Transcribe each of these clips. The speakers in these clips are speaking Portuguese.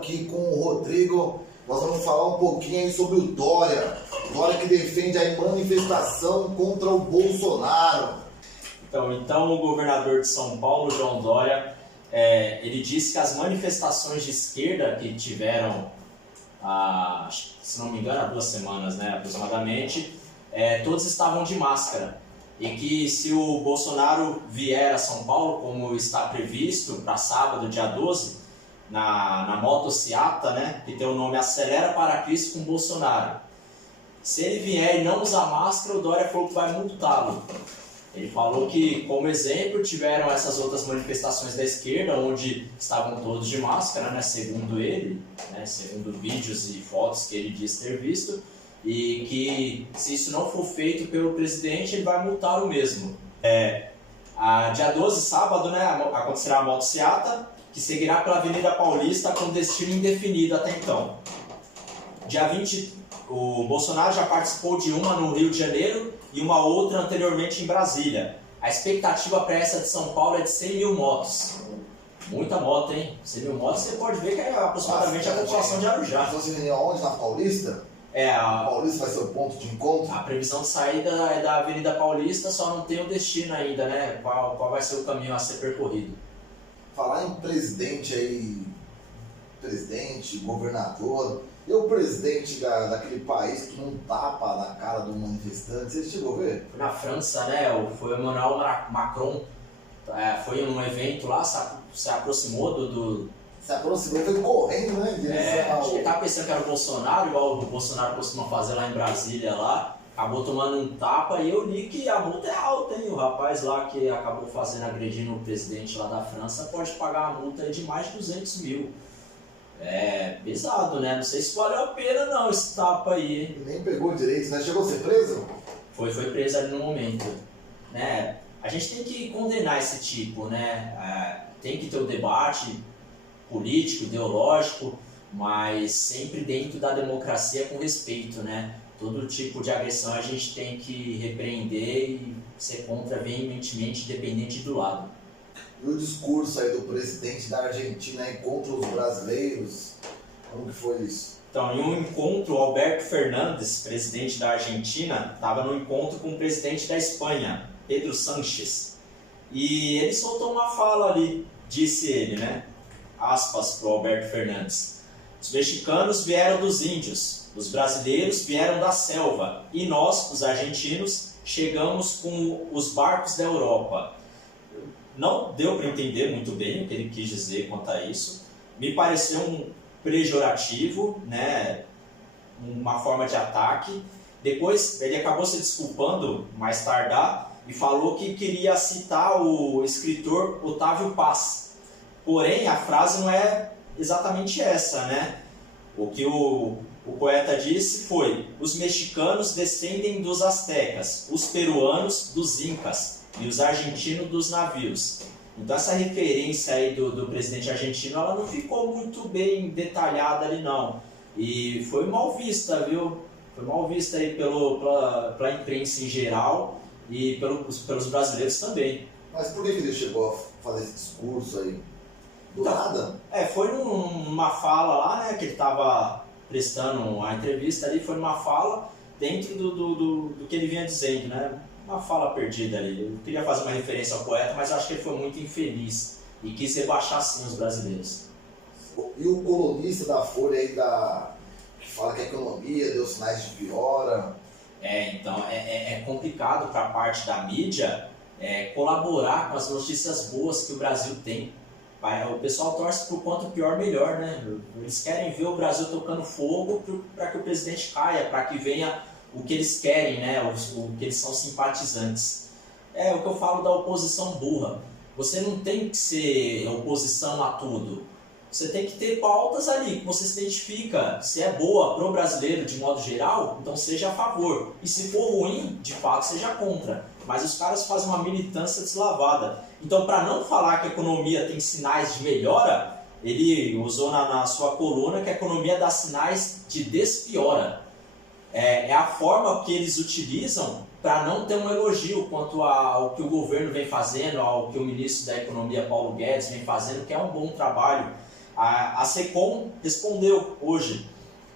aqui com o Rodrigo. Nós vamos falar um pouquinho aí sobre o Dória. Dória que defende a manifestação contra o Bolsonaro. Então o governador de São Paulo, João Dória, ele disse que as manifestações de esquerda que tiveram, se não me engano, há 2 semanas, né, aproximadamente, todos estavam de máscara. E que se o Bolsonaro vier a São Paulo, como está previsto para sábado, dia 12, na motociata, né, que tem o nome Acelera para Cristo com Bolsonaro. Se ele vier e não usar máscara, o Dória falou que vai multá-lo. Ele falou que, como exemplo, tiveram essas outras manifestações da esquerda, onde estavam todos de máscara, né, segundo ele, né, segundo vídeos e fotos que ele diz ter visto, e que, se isso não for feito pelo presidente, ele vai multar o mesmo. Dia 12, sábado, né, acontecerá a motociata, que seguirá pela Avenida Paulista com destino indefinido até então. Dia 20, o Bolsonaro já participou de uma no Rio de Janeiro e uma outra anteriormente em Brasília. A expectativa para essa de São Paulo é de 100 mil motos. Muita moto, hein? 100 mil motos, você pode ver que é aproximadamente a população de Arujá. Você vem aonde? Na Paulista? A Paulista vai ser o ponto de encontro? A previsão de saída é da Avenida Paulista, só não tem o destino ainda, né? Qual vai ser o caminho a ser percorrido. Falar em presidente aí, presidente, governador, e o presidente daquele país que não tapa na cara do manifestante, você chegou a ver? Foi na França, né? Foi o Emmanuel Macron, foi um evento lá, se aproximou Se aproximou, foi correndo, né? Acho que ele tava pensando que era o Bolsonaro, igual o Bolsonaro costuma fazer lá em Brasília, lá. Acabou tomando um tapa e eu li que a multa é alta, hein? O rapaz lá que acabou agredindo o presidente lá da França pode pagar uma multa de mais de 200 mil. É pesado, né? Não sei se valeu a pena não esse tapa aí, hein? Nem pegou direito, né? Chegou a ser preso? Foi preso ali no momento, né? A gente tem que condenar esse tipo, né? Tem que ter o debate político, ideológico, mas sempre dentro da democracia com respeito, né? Todo tipo de agressão a gente tem que repreender e ser contra veementemente, independente do lado. E o discurso aí do presidente da Argentina aí contra os brasileiros, como que foi isso? Então, em um encontro, o Alberto Fernandes, presidente da Argentina, estava no encontro com o presidente da Espanha, Pedro Sánchez. E ele soltou uma fala ali, disse ele, né? Aspas para o Alberto Fernandes. Os mexicanos vieram dos índios, os brasileiros vieram da selva e nós, os argentinos, chegamos com os barcos da Europa. Não deu para entender muito bem o que ele quis dizer quanto a isso. Me pareceu um pejorativo, né? Uma forma de ataque. Depois ele acabou se desculpando mais tardar e falou que queria citar o escritor Otávio Paz. Porém, a frase não é exatamente essa, né? O que o poeta disse foi: os mexicanos descendem dos astecas, os peruanos dos incas e os argentinos dos navios. Então essa referência aí do presidente argentino, ela não ficou muito bem detalhada ali não. E foi mal vista, viu? Foi mal vista aí pela imprensa em geral e pelos brasileiros também. Mas por que ele chegou a fazer esse discurso aí? Do nada? Foi numa fala lá, né, que ele estava prestando a entrevista ali, foi numa fala dentro do que ele vinha dizendo, né? Uma fala perdida ali. Eu queria fazer uma referência ao poeta, mas eu acho que ele foi muito infeliz e quis rebaixar sim os brasileiros. E o colunista da Folha aí que fala que a economia deu sinais de piora? Então é complicado para a parte da mídia colaborar com as notícias boas que o Brasil tem. O pessoal torce por quanto pior, melhor, né? Eles querem ver o Brasil tocando fogo para que o presidente caia, para que venha o que eles querem, né? O que eles são simpatizantes. É o que eu falo da oposição burra. Você não tem que ser oposição a tudo. Você tem que ter pautas ali que você se identifica. Se é boa para o brasileiro de modo geral, então seja a favor. E se for ruim, de fato, seja contra. Mas os caras fazem uma militância deslavada. Então, para não falar que a economia tem sinais de melhora, ele usou na sua coluna que a economia dá sinais de despiora. É a forma que eles utilizam para não ter um elogio quanto ao que o governo vem fazendo, ao que o ministro da Economia, Paulo Guedes, vem fazendo, que é um bom trabalho. A SECOM respondeu hoje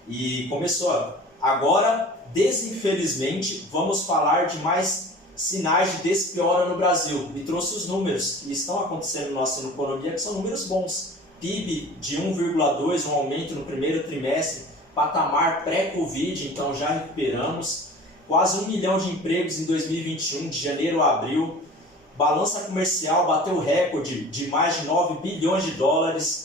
e começou. Agora, desinfelizmente, vamos falar de mais sinais de despiora no Brasil. E trouxe os números que estão acontecendo na nossa economia, que são números bons. PIB de 1,2, um aumento no primeiro trimestre, patamar pré-Covid, então já recuperamos. Quase 1 milhão de empregos em 2021, de janeiro a abril. Balança comercial bateu recorde de mais de 9 bilhões de dólares.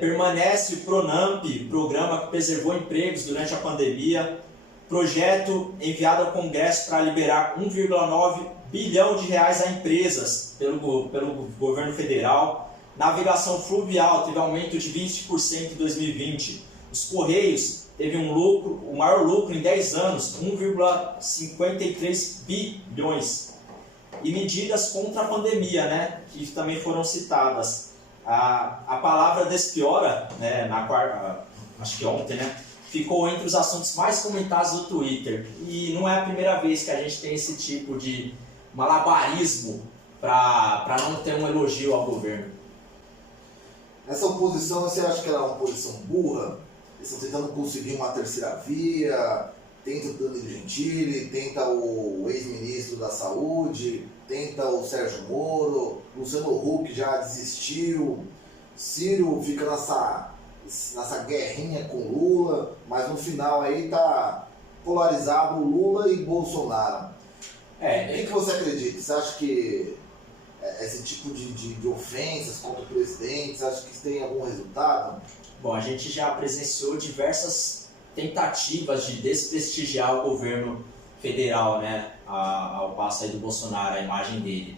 Permanece o PRONAMP, programa que preservou empregos durante a pandemia. Projeto enviado ao Congresso para liberar 1,9 bilhão de reais a empresas pelo governo federal. Navegação fluvial teve aumento de 20% em 2020. Os Correios teve o maior lucro em 10 anos, 1,53 bilhões. E medidas contra a pandemia, né, que também foram citadas. A palavra despiora, né, acho que ontem, né, ficou entre os assuntos mais comentados do Twitter. E não é a primeira vez que a gente tem esse tipo de malabarismo para não ter um elogio ao governo. Essa oposição, você acha que ela é uma oposição burra? Eles estão tentando conseguir uma terceira via, tenta o Danilo Gentili, tenta o ex-ministro da Saúde, tenta o Sérgio Moro, Luciano Huck já desistiu, Ciro fica nessa guerrinha com Lula, mas no final aí tá polarizado Lula e Bolsonaro. O que você acredita? Você acha que esse tipo de ofensas contra o presidente, você acha que isso tem algum resultado? Bom, a gente já presenciou diversas tentativas de desprestigiar o governo federal, né, ao passo aí do Bolsonaro, a imagem dele.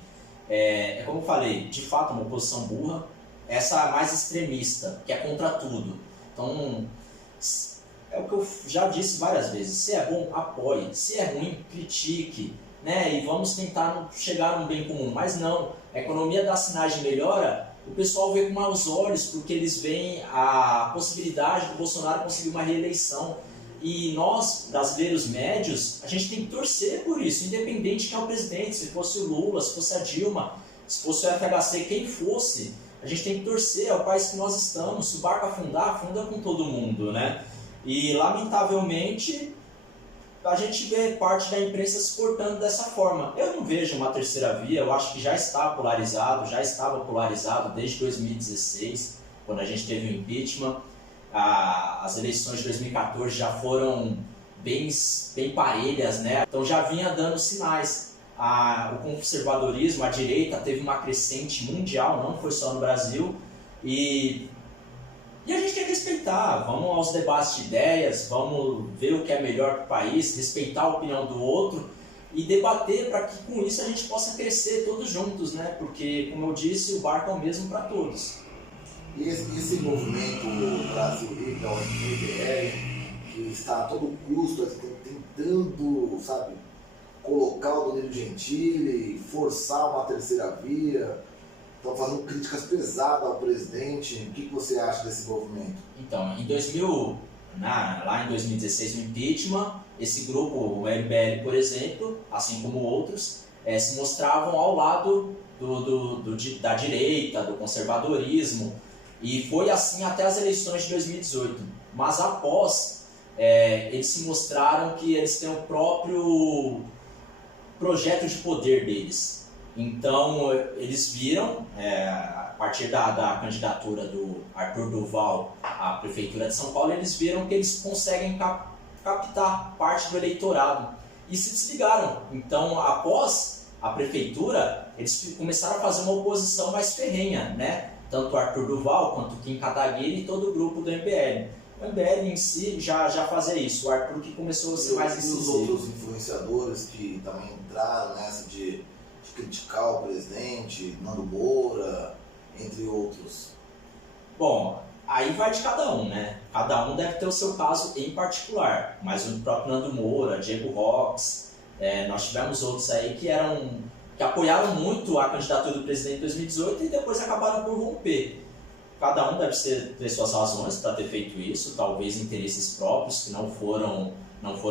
Como eu falei, de fato, uma oposição burra, essa mais extremista, que é contra tudo. Então, é o que eu já disse várias vezes, se é bom, apoie, se é ruim, critique, né, e vamos tentar chegar num bem comum. Mas não, a economia dá sinais de melhora, o pessoal vê com maus olhos, porque eles veem a possibilidade do Bolsonaro conseguir uma reeleição. E nós, brasileiros médios, a gente tem que torcer por isso, independente de quem é o presidente, se fosse o Lula, se fosse a Dilma, se fosse o FHC, quem fosse, a gente tem que torcer, é o país que nós estamos. Se o barco afundar, afunda com todo mundo, né? E, lamentavelmente, a gente vê parte da imprensa se portando dessa forma. Eu não vejo uma terceira via, eu acho que já está polarizado, já estava polarizado desde 2016, quando a gente teve o impeachment. As eleições de 2014 já foram bem parelhas, né? Então já vinha dando sinais. O conservadorismo, a direita, teve uma crescente mundial, não foi só no Brasil, e a gente tem que respeitar. Vamos aos debates de ideias, vamos ver o que é melhor para o país, respeitar a opinião do outro e debater para que com isso a gente possa crescer todos juntos, né? Porque, como eu disse, o barco é o mesmo para todos. E esse movimento Brasil Livre, da UNBR, que está a todo custo tentando, sabe, colocar o Danilo Gentili, forçar uma terceira via, estão fazendo críticas pesadas ao presidente. O que você acha desse movimento? Então, lá em 2016, no impeachment, esse grupo, o MBL, por exemplo, assim como outros, se mostravam ao lado da direita, do conservadorismo, e foi assim até as eleições de 2018. Mas após, eles se mostraram que eles têm o próprio projeto de poder deles. Então, eles viram, a partir da candidatura do Arthur Duval à Prefeitura de São Paulo, eles viram que eles conseguem captar parte do eleitorado e se desligaram. Então, após a Prefeitura, eles começaram a fazer uma oposição mais ferrenha, né? Tanto o Arthur Duval quanto o Kim Kataguiri e todo o grupo do MBL. O MBL em si já fazia isso, o Arthur que começou a ser mais incisivo. E os outros influenciadores que também entraram nessa de criticar o presidente, Nando Moura, entre outros? Bom, aí vai de cada um, né? Cada um deve ter o seu caso em particular, mas o próprio Nando Moura, Diego Rox, nós tivemos outros aí que apoiaram muito a candidatura do presidente em 2018 e depois acabaram por romper. Cada um deve ter suas razões para ter feito isso, talvez interesses próprios que não foram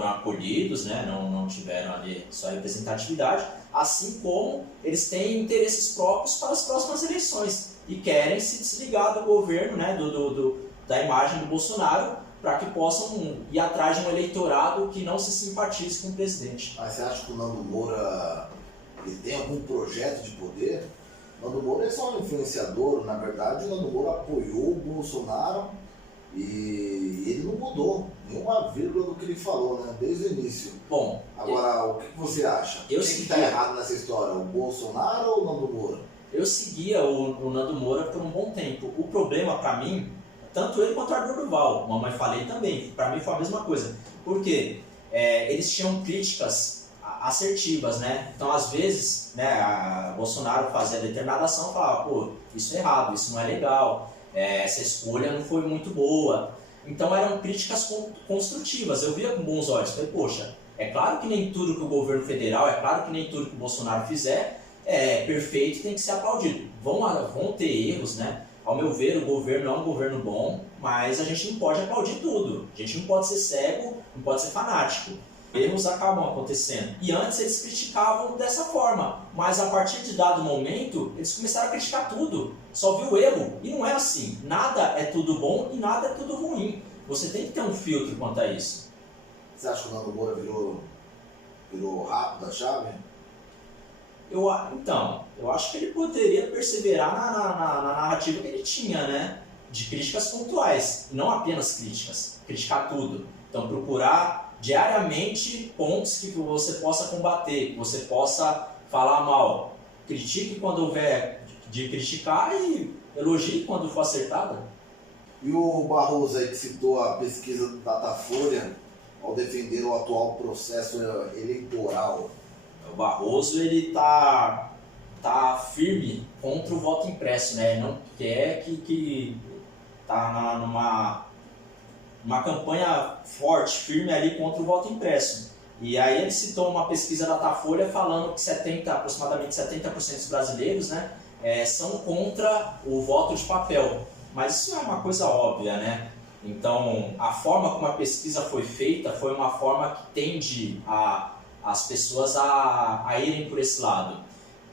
acolhidos, né? Não tiveram ali sua representatividade, assim como eles têm interesses próprios para as próximas eleições. e querem se desligar do governo, né, da imagem do Bolsonaro, para que possam ir atrás de um eleitorado que não se simpatize com o presidente. Mas você acha que o Nando Moura ele tem algum projeto de poder? O Nando Moura é só um influenciador, na verdade o Nando Moura apoiou o Bolsonaro e ele não mudou nenhuma vírgula do que ele falou, né, desde o início. Bom, agora, o que você acha? Quem está errado nessa história, o Bolsonaro ou o Nando Moura? Eu seguia o Nando Moura por um bom tempo. O problema para mim, tanto ele quanto o Arthur Duval, mamãe falei também, para mim foi a mesma coisa. Por quê? Eles tinham críticas assertivas, né? Então, às vezes, né, Bolsonaro fazia determinada ação e falava, pô, isso é errado, isso não é legal, essa escolha não foi muito boa. Então, eram críticas construtivas. Eu via com bons olhos, falei, poxa, é claro que nem tudo que o governo federal, é claro que nem tudo que o Bolsonaro fizer é perfeito, tem que ser aplaudido. Vão ter erros, né? Ao meu ver, o governo é um governo bom, mas a gente não pode aplaudir tudo. A gente não pode ser cego, não pode ser fanático. Erros acabam acontecendo. E antes eles criticavam dessa forma, mas a partir de dado momento, eles começaram a criticar tudo. Só viu erro. E não é assim. Nada é tudo bom e nada é tudo ruim. Você tem que ter um filtro quanto a isso. Você acha que o Nando Moura virou rápido a chave? Então, eu acho que ele poderia perseverar na narrativa que ele tinha, né? De críticas pontuais, e não apenas críticas, criticar tudo. Então, procurar diariamente pontos que você possa combater, que você possa falar mal. Critique quando houver de criticar e elogie quando for acertada. E o Barroso aí que citou a pesquisa do Datafolha ao defender o atual processo eleitoral. O Barroso, ele tá firme contra o voto impresso, né? Ele não quer que tá numa campanha forte, firme ali contra o voto impresso. E aí ele citou uma pesquisa da Datafolha falando que aproximadamente 70% dos brasileiros, né, são contra o voto de papel. Mas isso é uma coisa óbvia, né? Então, a forma como a pesquisa foi feita foi uma forma que tende as pessoas a irem por esse lado.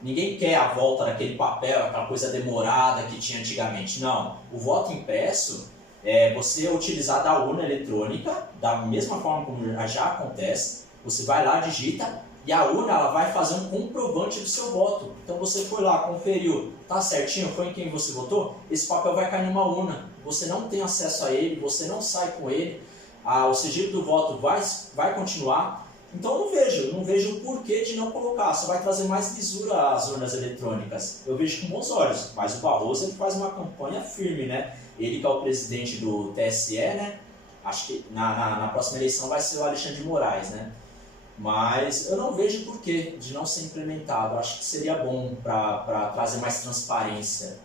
Ninguém quer a volta daquele papel, aquela coisa demorada que tinha antigamente. Não, o voto impresso é você utilizar da urna eletrônica, da mesma forma como já acontece, você vai lá, digita, e a urna ela vai fazer um comprovante do seu voto. Então você foi lá, conferiu, tá certinho, foi em quem você votou, esse papel vai cair numa urna. Você não tem acesso a ele, você não sai com ele, o sigilo do voto vai continuar. Então eu não vejo o porquê de não colocar, só vai trazer mais lisura às urnas eletrônicas. Eu vejo com bons olhos, mas o Barroso ele faz uma campanha firme, né? Ele que é o presidente do TSE, né? Acho que na próxima eleição vai ser o Alexandre de Moraes, né? Mas eu não vejo porquê de não ser implementado. Acho que seria bom para trazer mais transparência.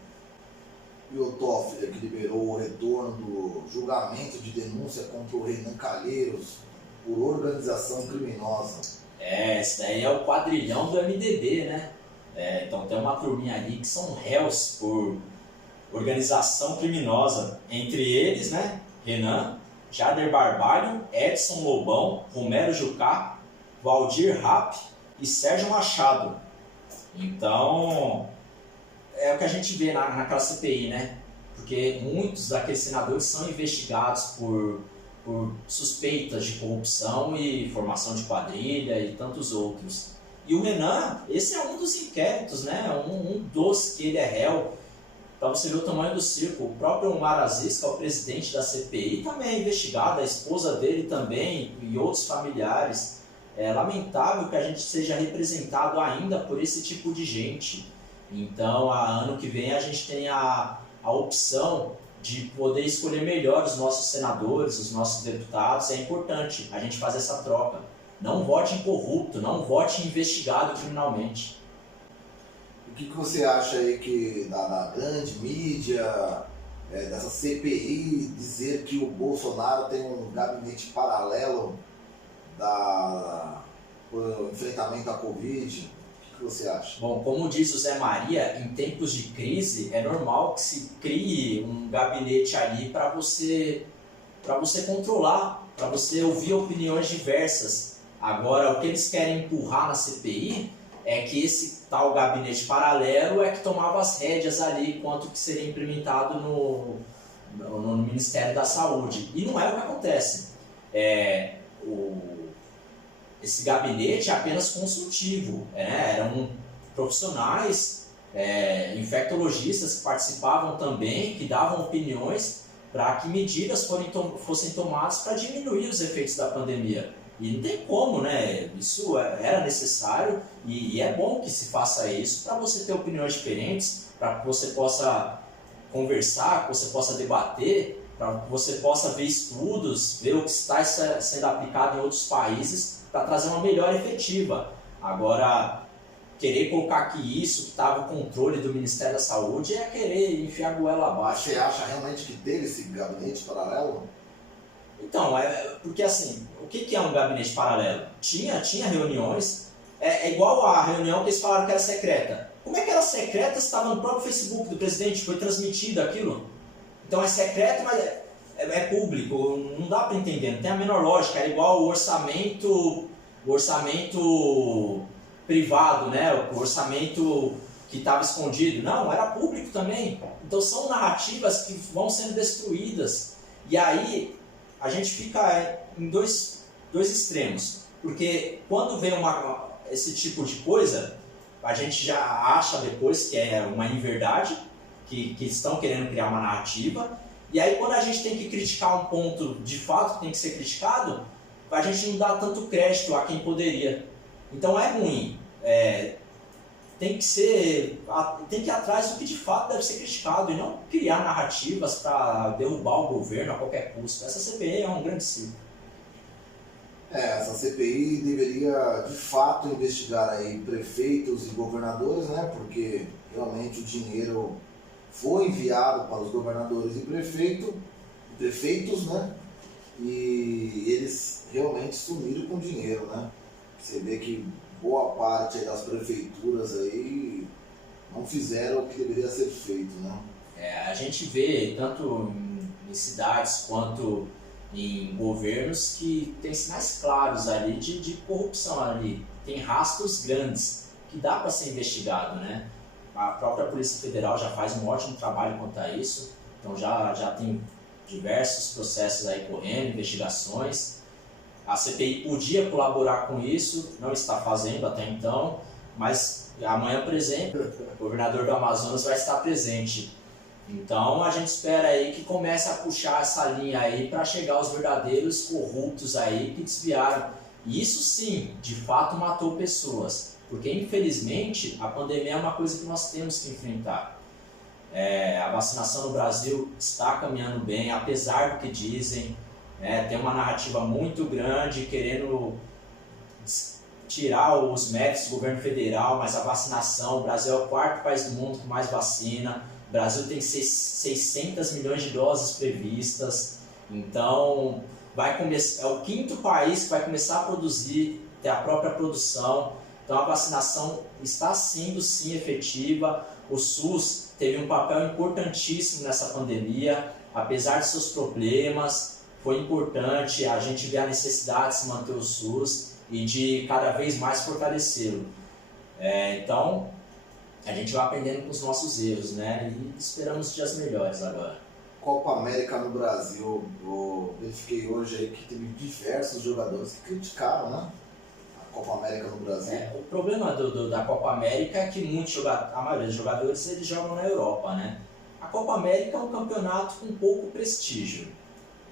E o Toffoli, que liberou o retorno do julgamento de denúncia contra o Renan Calheiros por organização criminosa. Esse daí é o quadrilhão do MDB, né? Então tem uma turminha ali que são réus por organização criminosa. Entre eles, né? Renan, Jader Barbalho, Edson Lobão, Romero Jucá, Valdir Rapp e Sérgio Machado. Então, é o que a gente vê naquela CPI, né? Porque muitos daqueles senadores são investigados por suspeitas de corrupção e formação de quadrilha e tantos outros. E o Renan, esse é um dos inquéritos, né? Um dos que ele é réu. Para você ver o tamanho do circo, o próprio Omar Aziz, que é o presidente da CPI, também é investigado, a esposa dele também e outros familiares. É lamentável que a gente seja representado ainda por esse tipo de gente. Então, ano que vem a gente tem a opção de poder escolher melhor os nossos senadores, os nossos deputados. É importante a gente fazer essa troca. Não vote em corrupto, não vote em investigado criminalmente. O que você acha aí que da grande mídia, dessa CPI, dizer que o Bolsonaro tem um gabinete paralelo do enfrentamento à Covid? O que você acha? Bom, como diz o Zé Maria, em tempos de crise é normal que se crie um gabinete ali para você controlar, para você ouvir opiniões diversas. Agora, o que eles querem empurrar na CPI é que esse tal gabinete paralelo é que tomava as rédeas ali quanto que seria implementado no Ministério da Saúde. E não é o que acontece. Esse gabinete é apenas consultivo, eram profissionais, infectologistas que participavam também, que davam opiniões para que medidas fossem tomadas para diminuir os efeitos da pandemia. E não tem como, né? Isso era necessário e é bom que se faça isso para você ter opiniões diferentes, para que você possa conversar, que você possa debater, para que você possa ver estudos, ver o que está sendo aplicado em outros países para trazer uma melhora efetiva. Agora, querer colocar aqui isso, que estava o controle do Ministério da Saúde, é querer enfiar a goela abaixo. Você acha realmente que teve esse gabinete paralelo? Então, porque assim, o que é um gabinete paralelo? Tinha reuniões, é igual a reunião que eles falaram que era secreta. Como é que era secreta se estava no próprio Facebook do presidente, foi transmitido aquilo? Então é secreto, mas é público, não dá para entender, não tem a menor lógica, é igual o orçamento privado, né? O orçamento que estava escondido. Não, era público também. Então são narrativas que vão sendo destruídas. E aí a gente fica em dois extremos. Porque quando vem esse tipo de coisa, a gente já acha depois que é uma inverdade, que estão querendo criar uma narrativa. E aí quando a gente tem que criticar um ponto de fato que tem que ser criticado, a gente não dá tanto crédito a quem poderia. Então é ruim. Tem que ir atrás do que de fato deve ser criticado e não criar narrativas para derrubar o governo a qualquer custo. Essa CPI é um grande circo. Essa CPI deveria de fato investigar aí prefeitos e governadores, né? Porque realmente o dinheiro foi enviado para os governadores e prefeitos, né? E eles realmente sumiram com o dinheiro, né? Você vê que boa parte das prefeituras aí não fizeram o que deveria ser feito, né? A gente vê tanto em cidades quanto em governos que tem sinais claros ali de corrupção ali, tem rastros grandes que dá para ser investigado, né? A própria Polícia Federal já faz um ótimo trabalho quanto a isso, então já tem diversos processos aí correndo, investigações. A CPI podia colaborar com isso, não está fazendo até então, mas amanhã, por exemplo, o governador do Amazonas vai estar presente. Então a gente espera aí que comece a puxar essa linha aí para chegar aos verdadeiros corruptos aí que desviaram. E isso sim, de fato matou pessoas, porque infelizmente a pandemia é uma coisa que nós temos que enfrentar. A vacinação no Brasil está caminhando bem, apesar do que dizem. Tem uma narrativa muito grande querendo tirar os méritos do governo federal, mas a vacinação, o Brasil é o quarto país do mundo com mais vacina, o Brasil tem 600 milhões de doses previstas, então é o quinto país que vai começar a produzir, ter a própria produção, então a vacinação está sendo sim efetiva, o SUS teve um papel importantíssimo nessa pandemia, apesar de seus problemas. Foi importante a gente ver a necessidade de se manter o SUS e de cada vez mais fortalecê-lo. Então, a gente vai aprendendo com os nossos erros, né? E esperamos dias melhores agora. Copa América no Brasil, eu verifiquei hoje aí que teve diversos jogadores que criticaram, né? A Copa América no Brasil. O problema da Copa América é que a maioria dos jogadores eles jogam na Europa, né? A Copa América é um campeonato com pouco prestígio.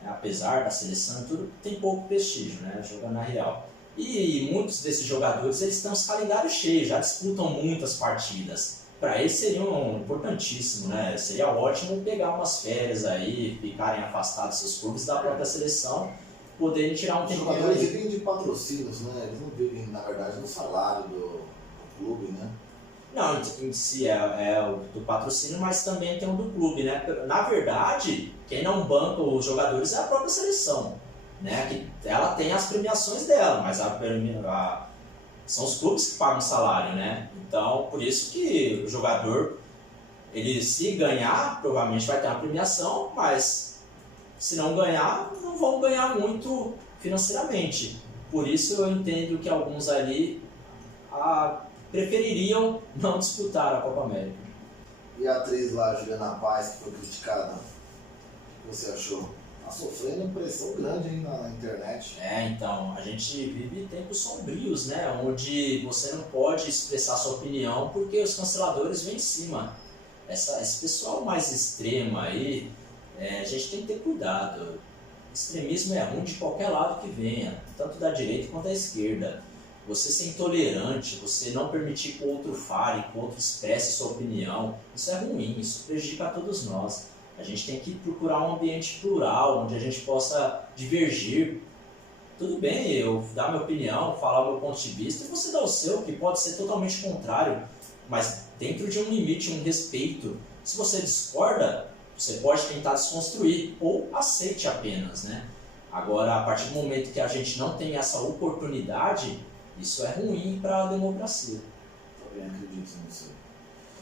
Apesar da seleção e tudo, tem pouco prestígio, né? Jogando na Real. E muitos desses jogadores eles têm os calendários cheios, já disputam muitas partidas. Para eles seria importantíssimo, né? Seria ótimo pegar umas férias aí, ficarem afastados dos seus clubes da própria seleção, poderem tirar um tempo. Os jogadores vivem de patrocínios, né? Eles não vivem, na verdade, no salário do clube, né? Não, em si é o do patrocínio, mas também tem o do clube, né? Na verdade, quem não banca os jogadores é a própria seleção, né? Que ela tem as premiações dela, mas são os clubes que pagam o salário, né? Então, por isso que o jogador, ele se ganhar, provavelmente vai ter uma premiação, mas se não ganhar, não vão ganhar muito financeiramente. Por isso eu entendo que alguns ali prefeririam não disputar a Copa América. E a atriz lá, Juliana Paz, que foi criticada, o que você achou? Tá sofrendo pressão grande hein, na internet. Então, a gente vive tempos sombrios, né? Onde você não pode expressar sua opinião porque os canceladores vêm em cima. Esse pessoal mais extremo aí, a gente tem que ter cuidado. Extremismo é ruim de qualquer lado que venha, tanto da direita quanto da esquerda. Você ser intolerante, você não permitir que o outro fale, que o outro expresse sua opinião, isso é ruim, isso prejudica a todos nós. A gente tem que procurar um ambiente plural, onde a gente possa divergir. Tudo bem eu dar minha opinião, falar o meu ponto de vista, e você dar o seu, que pode ser totalmente contrário, mas dentro de um limite, um respeito. Se você discorda, você pode tentar desconstruir, ou aceite apenas, né? Agora, a partir do momento que a gente não tem essa oportunidade, isso é ruim para a democracia. Também acredito nisso.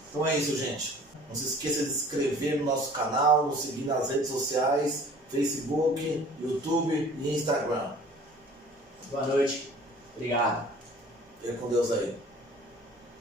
Então é isso, gente. Não se esqueça de se inscrever no nosso canal, nos seguir nas redes sociais, Facebook, YouTube e Instagram. Boa noite. Obrigado. Fica com Deus aí.